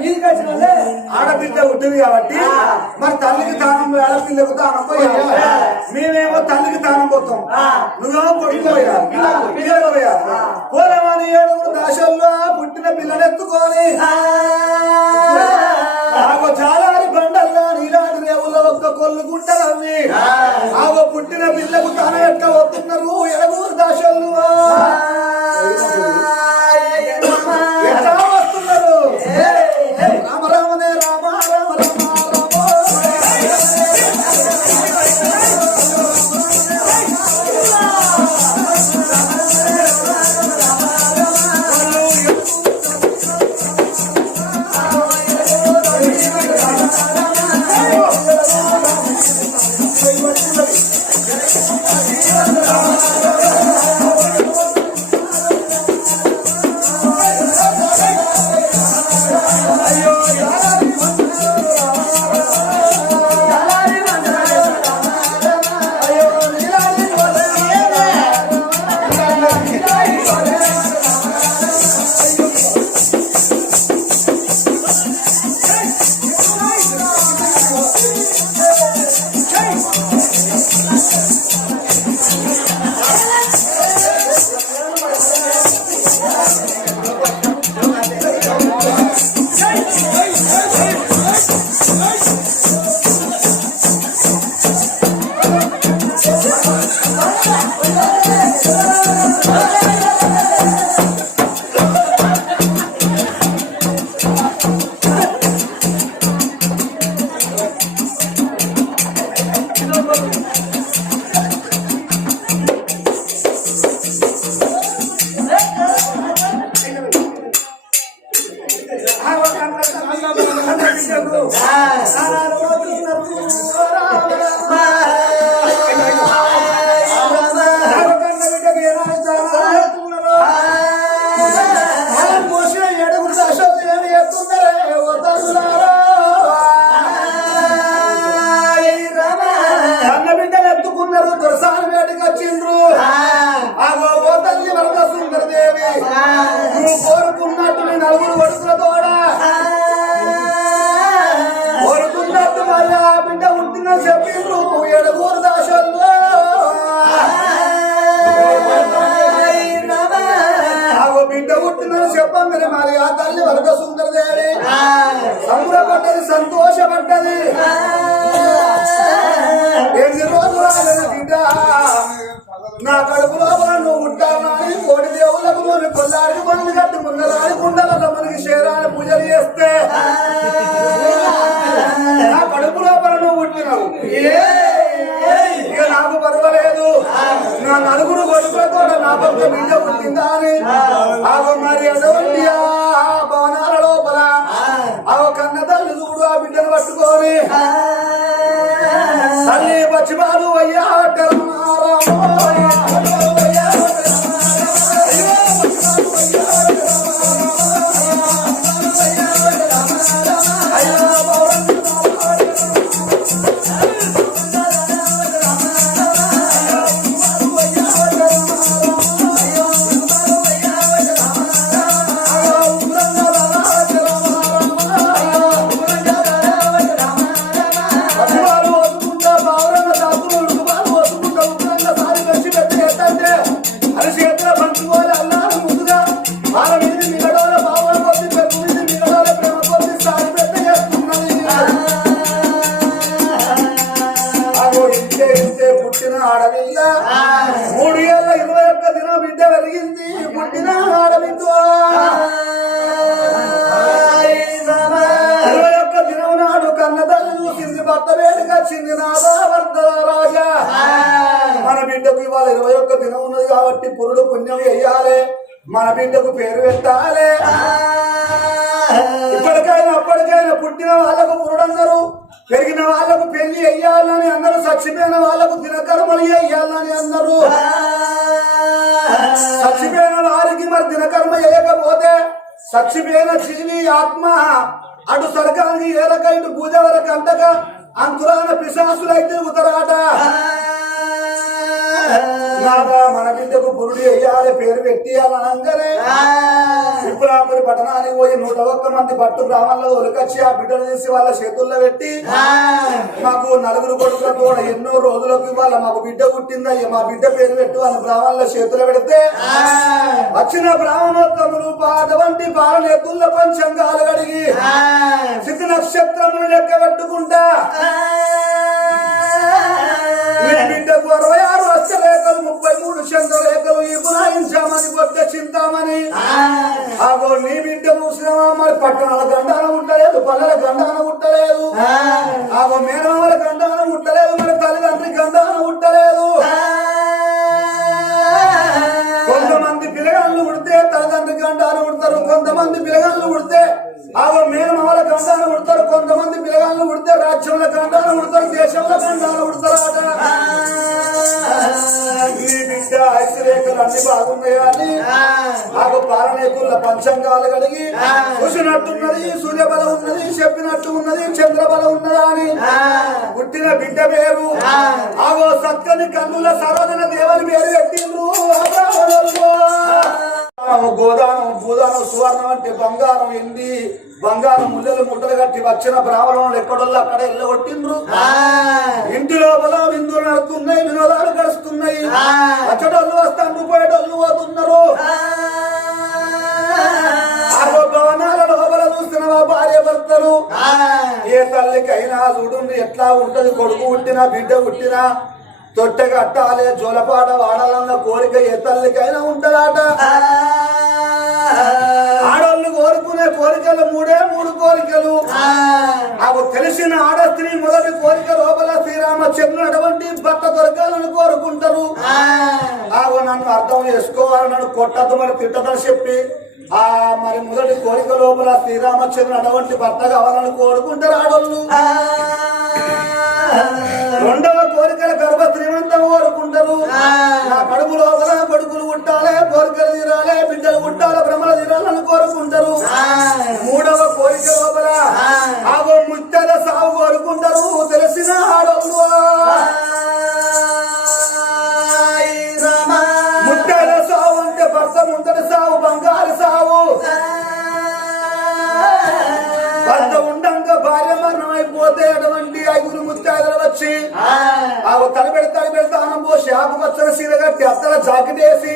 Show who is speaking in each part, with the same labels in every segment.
Speaker 1: పిల్లల ఆడబిడ్డ ఉంటుంది కాబట్టి మరి తల్లికి తానం ఆడపిల్లకు తానం పోయాలి. మేమేమో తల్లికి తానం పోతాం. నువ్వేమో కొడుకు పోయాలి. పిల్లలు పోలేమని ఏడుగురు దాశల్లో పుట్టిన పిల్లని ఎత్తుకొని జాలారి బండల్లో నీలాంటి రేవుల్లో ఒక్క కొల్లు గుంటలవి ఆగో పుట్టిన పిల్లకు తన ఎట్ట వస్తున్నారు ఎడగూరు దాశలు పుట్టిందని మరి ఆ తల్లి వరద సుందరదేవి సంబరపడ్డది సంతోషపడ్డది. ఎన్ని రోజులు బిడ్డ. నా కడుపులో నువ్వు ఉంటానని కోడి దేవులకు నువ్వు కొల్లాడి పనులు కట్టి ముందరాని కుండలలో మనకి శరీరాన్ని పూజలు చేస్తే. నా కడుపులో నువ్వు పుట్టినావు. ఇక పక్క బిడ్డ పుట్టిందా అని ఆగో మరి అటువంటి ఆ భవనాల లోపల. ఆ. కన్న తల్లి చూడు ఆ బిడ్డను పట్టుకొని. తల్లి పచ్చిబాలు అయ్యా. నాదా భర్త రాజా మన బిడ్డకు ఇవాళ ఇరవై ఒక్క దినం ఉన్నది కాబట్టి పురుడు పుణ్యం వెయ్యాలి మన బిడ్డకు పేరు పెట్టాలి. ఇప్పటికైనా అప్పటికైనా పుట్టిన వాళ్ళకు పురుడన్నారు పెరిగిన వాళ్ళకు పెళ్ళి వెయ్యాలని అన్నారు చచ్చిపోయిన వాళ్ళకు దినకర్మలు వెయ్యాలని అన్నారు. దినకర్మ చేయకపోతే చచ్చిపోయిన జీవి ఆత్మ అటు సరకానికి ఏరక ఇటు పూజ వరకు అంటక అంకురాన పిశాసులైతే ఉదరాట నాదా మన బిడ్డకు పురుడు వేయాలి పేరు పెట్టి అనగానే. త్రిపురాపురి పట్టణానికి పోయి నూట ఒక్క మంది పట్టు గ్రామాల్లో ఒలికొచ్చి ఆ బిడ్డను తీసి వాళ్ళ చేతుల్లో పెట్టి మాకు నలుగురు కొడుకులతో ఎన్నో రోజులకు ఇవ్వాలి మాకు బిడ్డ పుట్టిందయ్య మా బిడ్డ పేరు పెట్టు అని బ్రాహ్మణుల చేతులు పెడితే వచ్చిన బ్రాహ్మణోత్తములు అటువంటి పాలనేతుల్ల పంచంగాలు కడిగి సిద్ధ నక్షత్రములు లెక్క పెట్టుకుంటా బిడ్డకు అరవై ఆరు అష్టరేఖలు ముప్పై మూడు చంద్రరేఖలు ఈ పురాయించామని గొడ్డ చింతామని ఆగో నీ బిడ్డ చూసినావా మరి పట్టణాల గండాన ఉండలేదు పల్లెల గండాన ఉండలేదు ఆగో మేనమామల గండాన ఉండలేదు మరి తల్లిదండ్రి గండాన ఉండలేదు కొంతమంది పిల్లగాళ్ళు ఉడితే తల్లిదండ్రి గండాలు ఉడతారు కొంతమంది పిల్లగాళ్ళు ఉడితే ఆగో మేనమామల గండాలు ఉడతారు కొంతమంది పిల్లగాళ్ళు ఉడితే రాజ్యంలో గండాలు ఉడతారు దేశంలో గండాలు ఉడతారు ఐశ్వర్యకులు అన్ని బాగున్నాయి అని ఆగో పాలనేకుల పంచంగాలు కలిగి చూసినట్టున్నది సూర్యబలం ఉన్నది చెప్పినట్టు ఉన్నది చంద్రబలం ఉన్నదా అని పుట్టిన బిడ్డ పేరు. ఆగో సక్కని కన్నుల సరోజన దేవుని పేరు పెట్టిండ్రు అబ్రాహ్మణులు. గోదానం భూదానం సువర్ణం అంటే బంగారం ఎండి బంగారం ముల్లలు ముట్టలు కట్టి వచ్చిన బ్రాహ్మణులు ఎక్కడోళ్ళు అక్కడ ఎల్లగొట్టిండ్రు? ఇంటి లోపల విందులు నడుస్తున్నాయి వినోదాలు గడుస్తున్నాయి. వచ్చేటోళ్ళు వస్తాను పోయేటోళ్ళు పోతున్నారు. ఆరో భవనాల లోపల చూస్తున్న భార్య భర్తలు. ఏ తల్లికైనా చూడండి ఎట్లా ఉంటది కొడుకు పుట్టినా బిడ్డ పుట్టినా? తొట్టె కట్టాలి జోలపాట వాడాలన్న కోరిక ఏ తల్లికైనా ఉంటదాట. ఆడోళ్ళు కోరుకునే కోరికలు మూడే మూడు కోరికలు. నాకు తెలిసిన ఆడ స్త్రీ మొదటి కోరిక లోపల శ్రీరామచంద్రుడు అటువంటి భర్త దొరకాలని కోరుకుంటారు. ఆగో నన్ను అర్థం చేసుకోవాలి నన్ను కొట్టద్దు మరి తిట్టదని చెప్పి ఆ మరి మొదటి కోరిక లోపల శ్రీరామచంద్రుడు అటువంటి భర్త కావాలని కోరుకుంటారు ఆడోళ్ళు. రెండవ శ్రీమంతం కోరుకుంటారు నా కడుపు లోపల కొడుకులు ఉంటాలే కోరికలు తీరాలే బిడ్డలు ఉంటాలే భ్రమలు తీరాలని కోరుకుంటారు. మూడవ కోరిక లోపల ముత్యాల సాగు కోరుకుంటారు. తెలిసిన ఆడోళ్ళు వేసి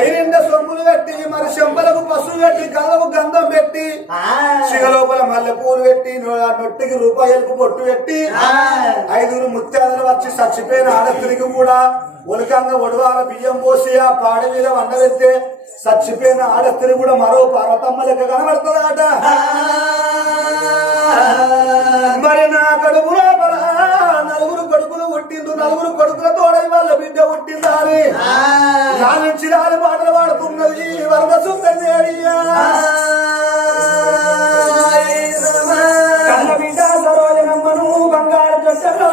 Speaker 1: ఎయిరిండ సొమ్ములు పెట్టి మరి చెంపలకు పసుపు పెట్టి కళ్ళకు గంధం పెట్టి శిగ లోపల మల్లె పూలు పెట్టి నొట్టికి రూపాయలకు పొట్టు పెట్టి ఐదుగురు ముత్యాదులు వచ్చి చచ్చిపోయిన ఆడస్త్రికి కూడా ఉలకంగా ఒడవాల బియ్యం పోసి ఆ పాడి మీద వండబెడితే చచ్చిపోయిన ఆడస్త్రి కూడా మరో పార్వతమ్మ లెక్క కనబడుతుందట. మరి నా కడుపు నలుగురు కొడుకుల తోడై వాళ్ళ బిడ్డ పుట్టిందా అని నా నుంచి రాని పాటలు పాడుతున్నది వరద సుందరియా కన్న బిడ్డ సరోజనమ్మను బంగారు చొట్టలో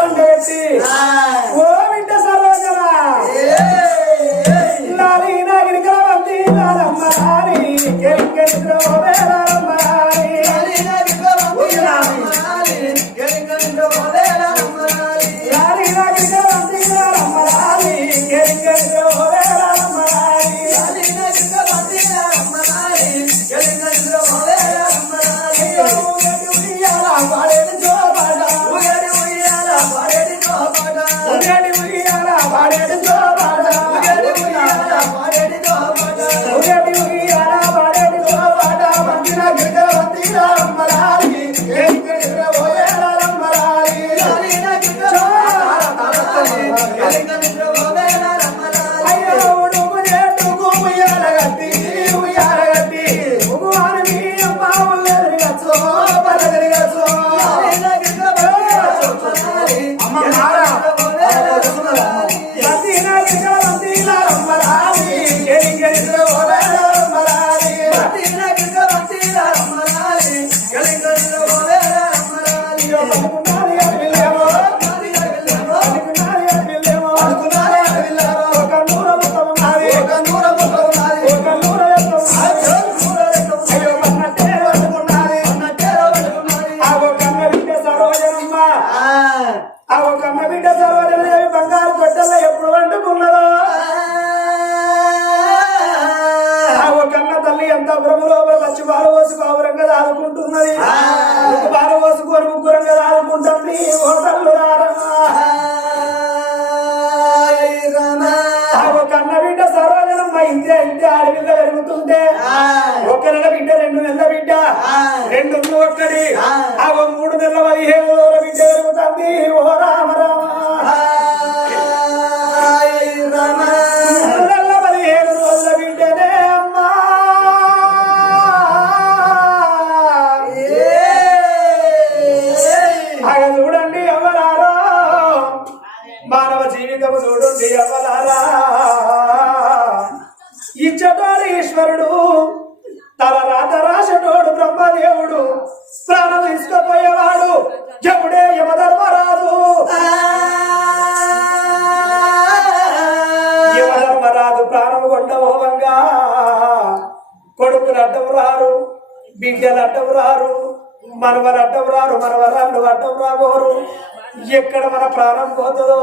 Speaker 1: ఎక్కడ
Speaker 2: మన ప్రాణం పోతుందో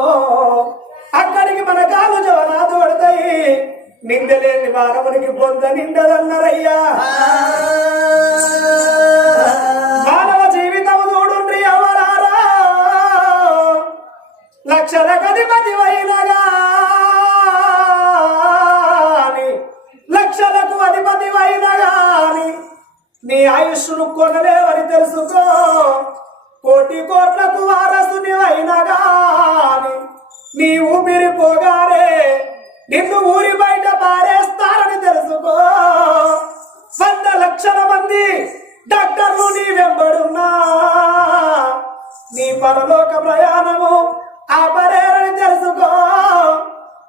Speaker 2: అక్కడికి మన కాలు జవనాదు పడతాయి. నిందలేని మానవునికి పొంద నిందలన్నారయ్యా. మానవ జీవితం చూడుండ్రి ఎవరారా లక్షల గదిపతి వైనగాని లక్షలకు అధిపతి వైనగాని నీ ఆయుష్ను కొనలేవని తెలుసుకో. కోటి కోట్లకు వారసుని అయినగాని నీ ఊపిరి నిన్ను ఊరి బయట పారేస్తారని తెలుసుకో. వంద లక్షల మంది డాక్టర్లు నీ వెంబడున్నా నీ పరలోక ప్రయాణము ఆపరేరని తెలుసుకో.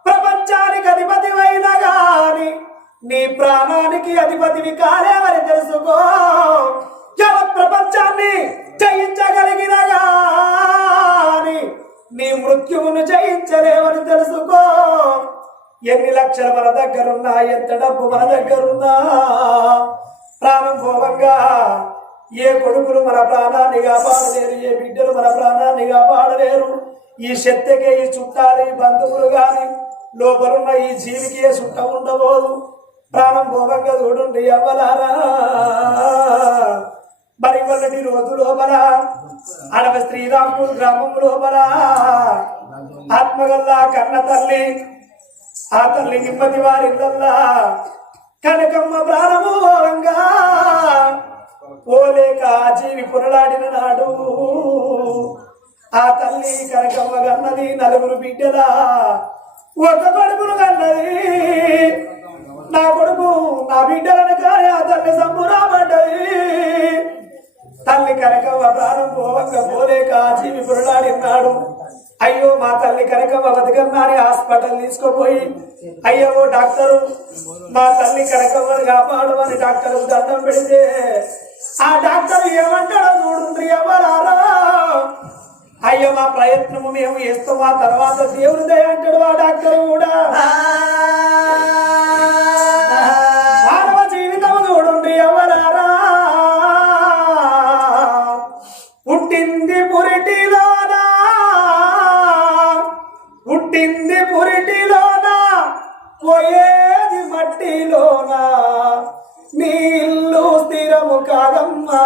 Speaker 2: ప్రపంచానికి అధిపతి గాని నీ ప్రాణానికి అధిపతివి కాలేవని తెలుసుకో. యావత్ ప్రపంచాన్ని జయించగలిగిన గాని నీ మృత్యువును జయించలేవని తెలుసుకో. ఎన్ని లక్షలు మన దగ్గరున్నా ఎంత డబ్బు మన దగ్గరున్నా. ప్రాణం పోవంగా ఏ కొడుకులు మన ప్రాణాన్ని కాపాడలేరు ఏ బిడ్డలు మన ప్రాణాన్ని కాపాడలేరు. ఈ శక్తికే ఈ చుట్టాలు ఈ బంధువులు కానీ లోపలున్న ఈ జీవికి ఏ చుట్ట ఉండబోదు. ప్రాణం పోవంగా చూడండి అవ్వలారా మరి మొన్నటి రోజు లోపల అడవ శ్రీరాంపూర్ గ్రామం లోపల ఆత్మగల్లా కన్న తల్లి ఆ తల్లి నిమ్మది వారిందల్లా కనకమ్మ ప్రారంభంగా పోలేక జీవి పురలాడిన నాడు ఆ తల్లి కనకమ్మ కన్నది నలుగురు బిడ్డలా ఒక కడుపును కన్నది. నా కొడుకు నా బిడ్డలను కానీ ఆ తల్లి సంబురాబడ్డది. తల్లి కనకమ్మ ప్రాణం పోవక పోలేక జీవి పురలాడినాడు అయ్యో మా తల్లి కనకమ్మ బతికన్నాని హాస్పిటల్ తీసుకుపోయి అయ్యో డాక్టరు మా తల్లి కనకమ్మని కాపాడు అని డాక్టర్ దండం పెడితే ఆ డాక్టర్ ఏమంటాడో చూడు ఎవరారా అయ్యో మా ప్రయత్నము మేము చేస్తాం ఆ తర్వాత దేవుడిదే అంటాడు ఆ డాక్టర్ కూడా. పురిటిలోనా? పోయేది మట్టిలోనా? నీళ్ళు స్థిరము కాదమ్మా.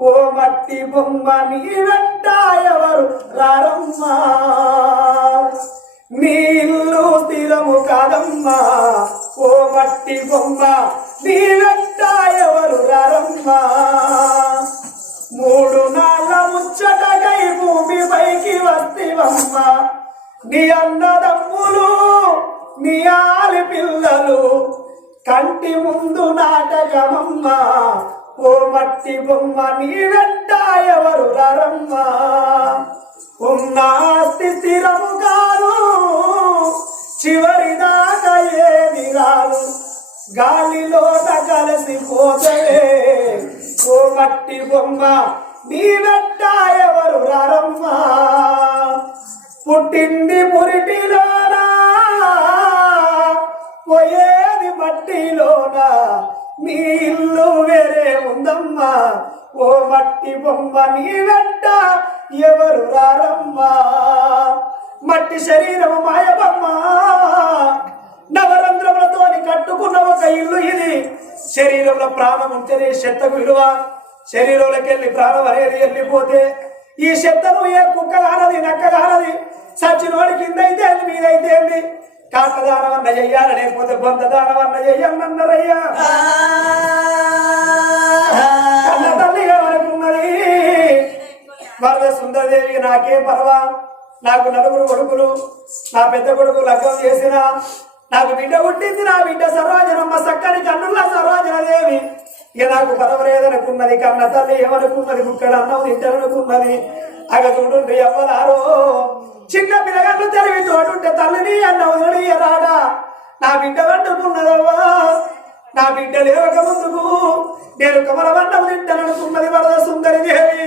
Speaker 2: ఓ మట్టి బొమ్మ నీ వెంట ఎవరు రారమ్మా? నీళ్ళు స్థిరము కాదమ్మా. ఓ మట్టి బొమ్మ నీ వెంట ఎవరు రారమ్మా? మూడు నాళ్ళ ముచ్చటకై భూమి పైకి వస్తివమ్మ నీ అన్నదమ్ములు నీ ఆలి పిల్లలు కంటి ముందు నాటకమమ్మ ఓ మట్టి బొమ్మ నీ వెంట ఎవరు రరమ్మా? ఉన్న స్థిరము కాదు చివరి దాకా ఏది రాదు. గాలిలో కలిసిపోతే ఓ మట్టి బొమ్మ నీ వెంట ఎవరు రారమ్మా? పుట్టింది పురిటిలోనా? పోయేది మట్టిలోనా? మీ ఇల్లు వేరే ఉందమ్మా. ఓ మట్టి బొమ్మ నీ వెంట ఎవరు రారమ్మా? మట్టి శరీరము మాయబమ్మ నవరంధ్రములతో కట్టుకున్న ఒక ఇల్లు ఇది. శరీరంలో ప్రాణం ఉంటేనే చెత్తకు విలువ. శరీరంలోకి వెళ్ళి ప్రాణం అనేది వెళ్ళిపోతే ఈ శబ్దం ఏ కుక్క కానది నక్క కానది సచ్చినోడి కింద అయితే మీదైతే ఏంది కాక దానవన్న చెయ్యాల లేకపోతే బొంత దానవన్న చెయ్యమన్నారయ్యా కన్న తల్లి సుందరదేవి నాకే పర్వా? నాకు నలుగురు కొడుకులు నా పెద్ద కొడుకు లగ్నం చేసిన నాకు బిడ్డ పుట్టింది నా బిడ్డ సర్వాజనమ్మ సక్కని కన్నుల సరోజనదేవి ఇక నాకు పరవలేదనుకున్నది కన్న తల్లి ఏమనుకున్నది ముక్కడ అన్నం తింటామనుకున్నది అగ చూడు ఎవ్వనారో చిన్న పిల్లగాళ్ళు తెలివి తోడుంటే తల్లిని అన్న వదిలి రాడా నా బిడ్డ వండుకున్నదవ్వా? నా బిడ్డ లేవక ముందుకు నేను కమల వండం తింటాననుకున్నది వరద సుందరి దేవి.